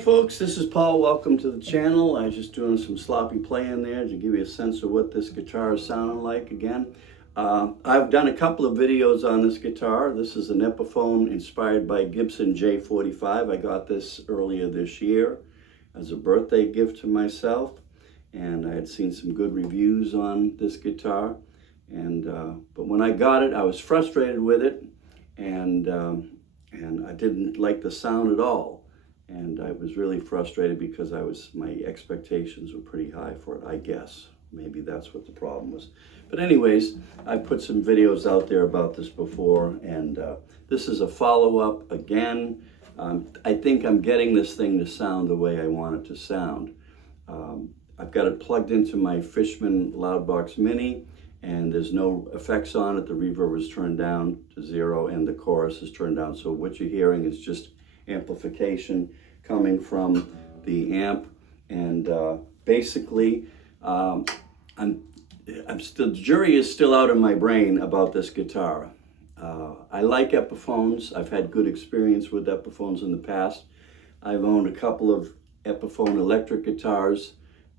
folks, this is Paul. Welcome to the channel. I was just doing some sloppy playing there to give you a sense of what this guitar is sounding like again. I've done a couple of videos on this guitar. This is an Epiphone inspired by Gibson J-45. I got this earlier this year as a birthday gift to myself, and I had seen some good reviews on this guitar. But when I got it, I was frustrated with it, and I didn't like the sound at all. And I was really frustrated because my expectations were pretty high for it, I guess. Maybe that's what the problem was. But anyways, I put some videos out there about this before, and this is a follow-up again. I think I'm getting this thing to sound the way I want it to sound. I've got it plugged into my Fishman Loudbox Mini, and there's no effects on it. The reverb is turned down to 0 and the chorus is turned down. So what you're hearing is just amplification coming from the amp. And basically, the jury is still out of my brain about this guitar. I like Epiphones. I've had good experience with Epiphones in the past. I've owned a couple of Epiphone electric guitars.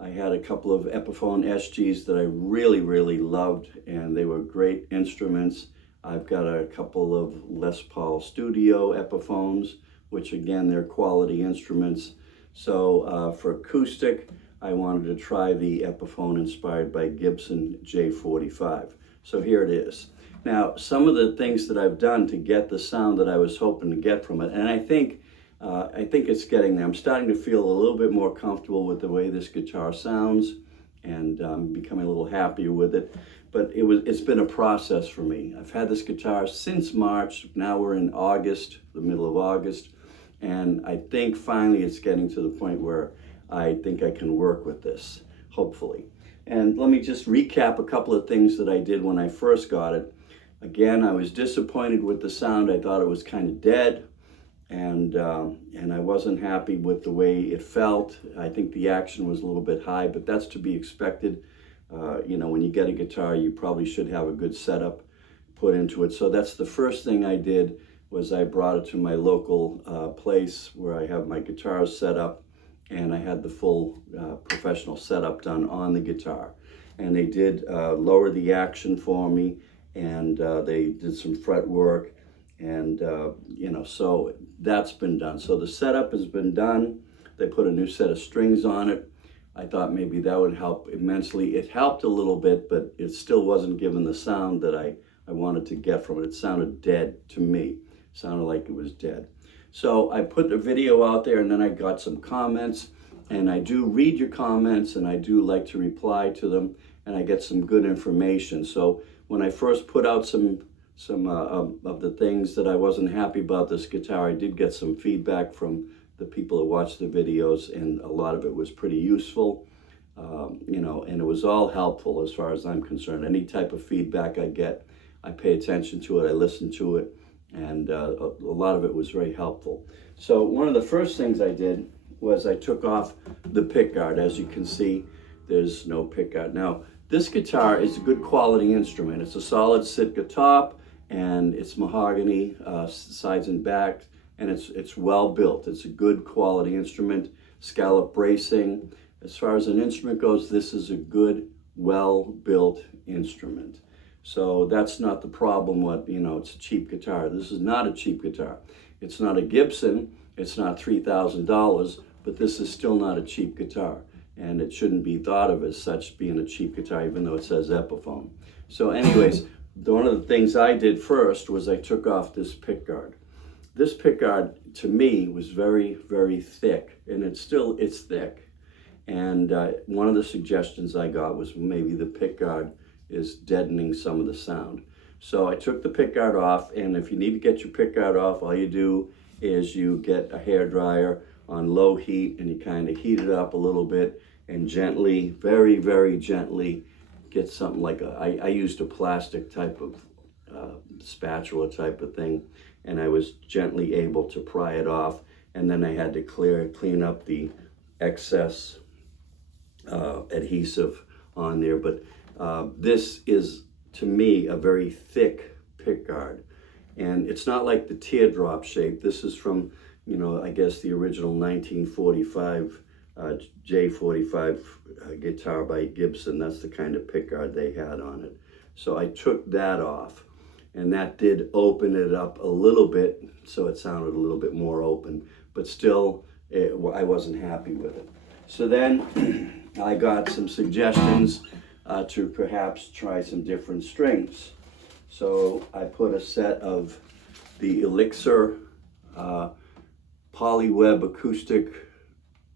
I had a couple of Epiphone SGs that I really, really loved, and they were great instruments. I've got a couple of Les Paul Studio Epiphones, which again, they're quality instruments. So for acoustic, I wanted to try the Epiphone inspired by Gibson J-45. So here it is. Now, some of the things that I've done to get the sound that I was hoping to get from it, and I think it's getting there. I'm starting to feel a little bit more comfortable with the way this guitar sounds, and I'm becoming a little happier with it. But it's been a process for me. I've had this guitar since March. Now we're in August, the middle of August, and I think finally it's getting to the point where I think I can work with this, hopefully. And let me just recap a couple of things that I did when I first got it. Again, I was disappointed with the sound. I thought it was kind of dead, and I wasn't happy with the way it felt. I think the action was a little bit high, but that's to be expected. You know, when you get a guitar, you probably should have a good setup put into it. So that's the first thing I did, was I brought it to my local place where I have my guitars set up, and I had the full professional setup done on the guitar. And they did lower the action for me, and they did some fret work, and you know, so that's been done. So the setup has been done. They put a new set of strings on it. I thought maybe that would help immensely. It helped a little bit, but it still wasn't giving the sound that I wanted to get from it. It sounded dead to me. It sounded like it was dead. So I put the video out there, and then I got some comments, and I do read your comments, and I do like to reply to them, and I get some good information. So when I first put out some of the things that I wasn't happy about this guitar, I did get some feedback from the people that watched the videos, and a lot of it was pretty useful, you know, and it was all helpful as far as I'm concerned. Any type of feedback I get, I pay attention to it, I listen to it, and a lot of it was very helpful. So one of the first things I did was I took off the pickguard. As you can see, there's no pickguard. Now, this guitar is a good quality instrument. It's a solid Sitka top, and it's mahogany sides and back, and it's well built. It's a good quality instrument, scallop bracing. As far as an instrument goes, this is a good, well-built instrument. So that's not the problem with, you know, it's a cheap guitar. This is not a cheap guitar. It's not a Gibson, it's not $3,000, but this is still not a cheap guitar. And it shouldn't be thought of as such, being a cheap guitar, even though it says Epiphone. So anyways, one of the things I did first was I took off this pickguard. This pickguard, to me, was very, very thick, and it's thick. And one of the suggestions I got was maybe the pickguard is deadening some of the sound. So I took the pickguard off, and if you need to get your pickguard off, all you do is you get a hairdryer on low heat, and you kind of heat it up a little bit, and gently, very, very gently, get something like I used a plastic type of spatula type of thing, and I was gently able to pry it off, and then I had to clean up the excess adhesive on there. But this is, to me, a very thick pickguard, and it's not like the teardrop shape. This is from I guess the original 1945 J-45 guitar by Gibson. That's the kind of pickguard they had on it. So I took that off, and that did open it up a little bit, so it sounded a little bit more open, but still I wasn't happy with it. So then I got some suggestions to perhaps try some different strings. So I put a set of the Elixir Polyweb acoustic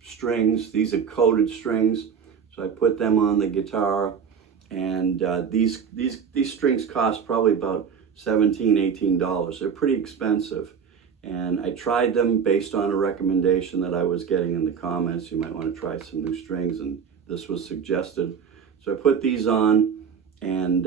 strings. These are coated strings, so I put them on the guitar, and these strings cost probably about $17–18. They're pretty expensive, and I tried them based on a recommendation that I was getting in the comments. You might want to try some new strings, and this was suggested. So I put these on, and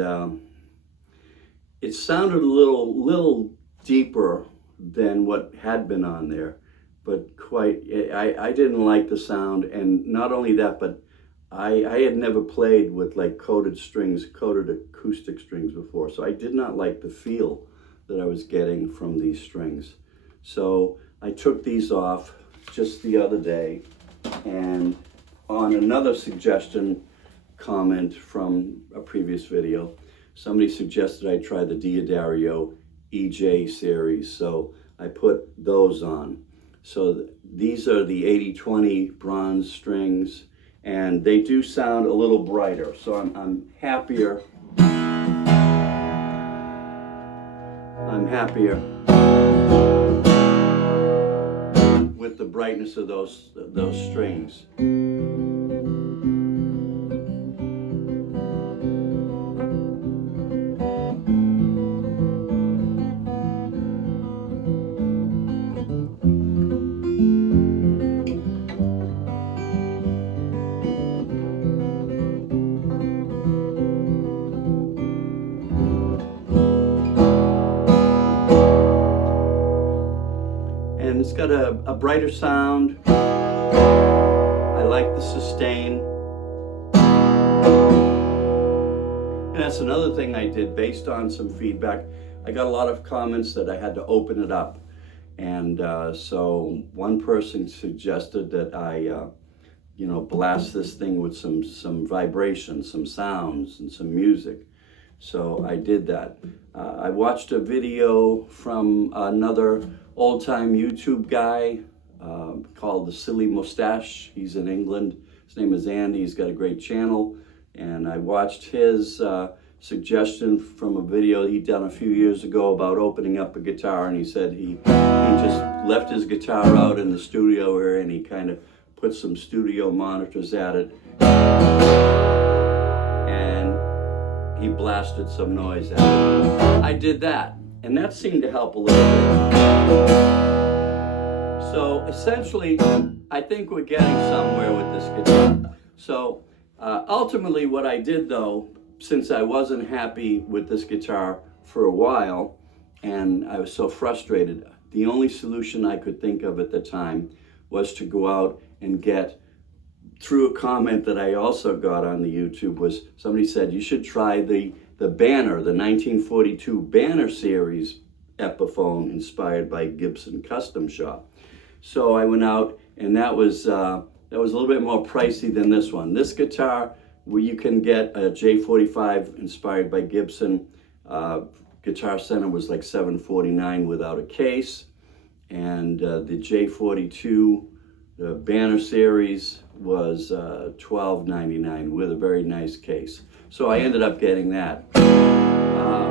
it sounded a little deeper than what had been on there, but I didn't like the sound. And not only that, but I had never played with like coated strings, coated acoustic strings before, so I did not like the feel that I was getting from these strings. So I took these off just the other day, and on another suggestion comment from a previous video, somebody suggested I try the Diodario EJ series, so I put those on. So these are the 80/20 bronze strings, and they do sound a little brighter, so I'm happier. I'm happier with the brightness of those strings. And it's got a brighter sound. I like the sustain. And that's another thing I did based on some feedback. I got a lot of comments that I had to open it up. And so one person suggested that I blast this thing with some vibration, some sounds, and some music. So I did that. I watched a video from another old-time YouTube guy called The Silly Mustache. He's in England. His name is Andy. He's got a great channel. And I watched his suggestion from a video he'd done a few years ago about opening up a guitar. And he said he just left his guitar out in the studio area, and he kind of put some studio monitors at it. And he blasted some noise at it. I did that, and that seemed to help a little bit. So essentially, I think we're getting somewhere with this guitar. So ultimately what I did though, since I wasn't happy with this guitar for a while, and I was so frustrated, the only solution I could think of at the time was to go out and get, through a comment that I also got on the YouTube, was somebody said you should try the Banner, the 1942 Banner series Epiphone inspired by Gibson Custom Shop. So I went out, and that was a little bit more pricey than this one. This guitar, where you can get a J-45 inspired by Gibson, Guitar Center was like $749 without a case, and the J-42 the Banner series was $12.99 with a very nice case. So I ended up getting that.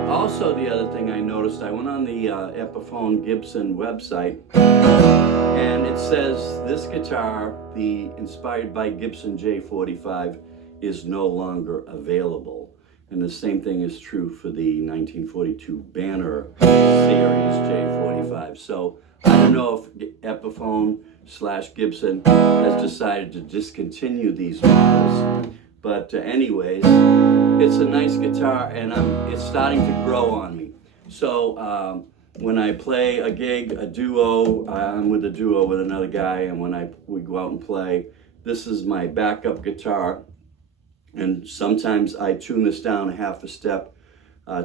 Also, the other thing I noticed, I went on the Epiphone Gibson website, and it says this guitar, the inspired by Gibson J-45, is no longer available. And the same thing is true for the 1942 Banner series J-45. So I don't know if Epiphone/Gibson has decided to discontinue these models. But anyways, it's a nice guitar, and it's starting to grow on me. So when I play a gig, a duo, I'm with a duo with another guy, and when we go out and play, this is my backup guitar. And sometimes I tune this down a half a step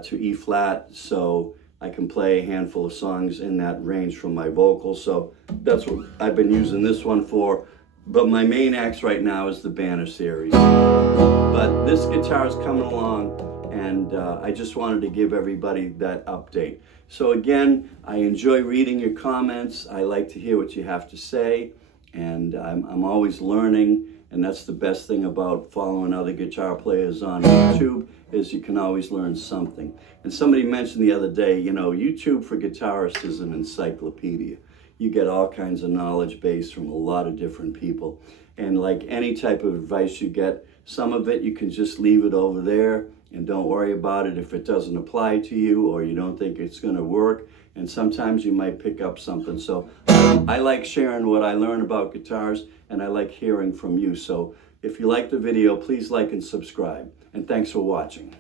to E flat, so I can play a handful of songs in that range from my vocals. So that's what I've been using this one for. But my main axe right now is the Banner series. But this guitar is coming along, and I just wanted to give everybody that update. So again, I enjoy reading your comments. I like to hear what you have to say, and I'm always learning. And that's the best thing about following other guitar players on YouTube, is you can always learn something. And somebody mentioned the other day, you know, YouTube for guitarists is an encyclopedia. You get all kinds of knowledge base from a lot of different people. And like any type of advice you get, some of it you can just leave it over there and don't worry about it if it doesn't apply to you or you don't think it's going to work. And sometimes you might pick up something. So I like sharing what I learn about guitars, and I like hearing from you. So if you like the video, please like and subscribe. And thanks for watching.